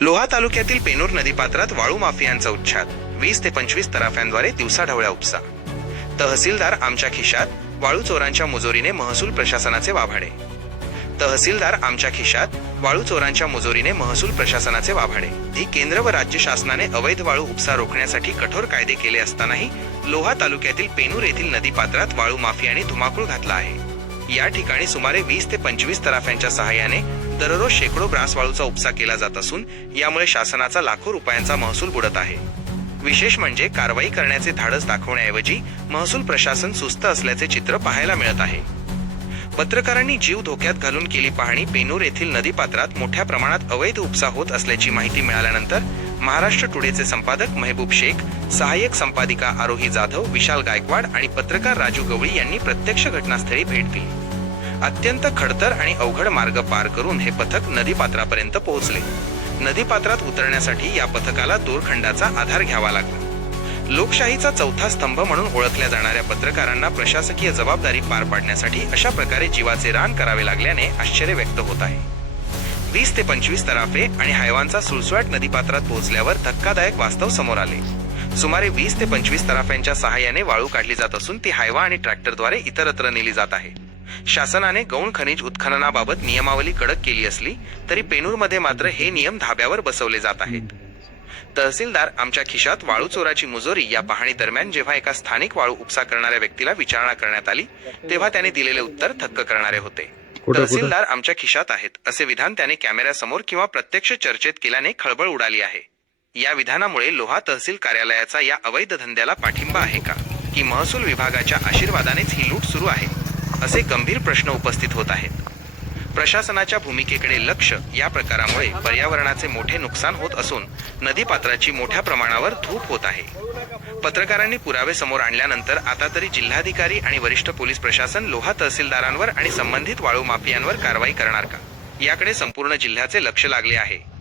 लोहा तालुक्यातील पेनूर नदीपात्रात वाळू माफियांचा उच्छाद, 20 ते 25 तराफ्यांद्वारे दिवसाढवळ्या उपसा. तहसीलदार आमच्या खिशात, वाळू चोरांच्या मुजोरीने महसूल प्रशासनाचे वाभाडे. तहसीलदार आमच्या खिशात, वाळू चोरांच्या मुजोरीने महसूल प्रशासनाचे वाभाडे. ही केंद्र व राज्य शासनाने अवैध वाळू उपसा रोखण्यासाठी कठोर कायदे केले असतानाही लोहा तालुक्यातील पेनूर येथील नदीपात्रात वाळू माफियांनी धुमाकूळ घातला आहे. या ठिकाणी सुमारे 20 ते 25 तराफ्यांच्या सहाय्याने दररोज शेकडो ब्रास वाळूचा उपसा केला जात असून यामुळे शासनाचा लाखो रुपयांचा महसूल बुडत आहे. विशेष म्हणजे कारवाई करण्याचे धाडस दाखवण्याऐवजी महसूल प्रशासन सुस्त असल्याचे चित्र पाहायला मिळत आहे. पत्रकारांनी जीव धोक्यात घालून केली पाहणी. पेनूर येथील नदीपात्रात मोठ्या प्रमाणात अवैध उपसा होत असल्याची माहिती मिळाल्यानंतर महाराष्ट्र टुडेचे संपादक महबूब शेख, सहाय्यक संपादिका आरोही जाधव, विशाल गायकवाड आणि पत्रकार राजू गवळी यांनी प्रत्यक्ष घटनास्थळी भेट दिली. अत्यंत खडतर आणि अवघड मार्ग पार करून हे पथक नदीपात्रापर्यंत पोहोचले. नदीपात्रात उतरण्यासाठी या पथकाला दोरखंडाचा आधार घ्यावा लागला. लोकशाहीचा चौथा स्तंभ म्हणून ओळखल्या जाणाऱ्या पत्रकारांना प्रशासकीय जबाबदारी पार पाडण्यासाठी अशा प्रकारे जीवाचे रान करावे लागल्याने आश्चर्य व्यक्त होत आहे. 20 ते 25 तराफे आणि हायवांचा सुळसुळाट नदीपात्रात पोहोचल्यावर धक्कादायक वास्तव समोर आले. सुमारे 20 ते 25 तराफ्यांच्या सहाय्याने वाळू काढली जात असून ती हायवा आणि ट्रॅक्टरद्वारे इतरत्र नेली जात आहे. शासनाने गौण खनिज उत्खननाबाबत नियमावली कडक केली असली तरी पेनूरमध्ये मात्र हे नियम धाब्यावर बसवले जात आहेत. तहसीलदार आमच्या खिशात, वाळू चोराची मुजोरी या पाहणी दरम्यान जेव्हा एका स्थानिक वाळू उपसा करणाऱ्या व्यक्तीला विचारणा करण्यात आली तेव्हा त्याने दिलेले उत्तर थक्क करणारे होते. तहसीलदार आमच्या खिशात आहेत असे विधान त्याने कॅमेऱ्यासमोर किंवा प्रत्यक्ष चर्चेत केल्याने खळबळ उडाली आहे. या विधानामुळे लोहा तहसील कार्यालयाचा या अवैध धंद्याला पाठिंबा आहे का, की महसूल विभागाच्या आशीर्वादानेच ही लूट सुरू आहे, असे गंभीर प्रश्न उपस्थित होत आहेत. प्रशासनाच्या भूमिकेकडे लक्ष. या प्रकारामुळे पर्यावरणाचे मोठे नुकसान होत असून नदीपात्राची मोठ्या प्रमाणावर धूप होत आहे. पत्रकारांनी पुरावे समोर आणल्यानंतर आता तरी जिल्हाधिकारी आणि वरिष्ठ पोलीस प्रशासन लोहा तहसीलदारांवर आणि संबंधित वाळू माफियांवर कारवाई करणार का, याकडे संपूर्ण जिल्ह्याचे लक्ष लागले आहे.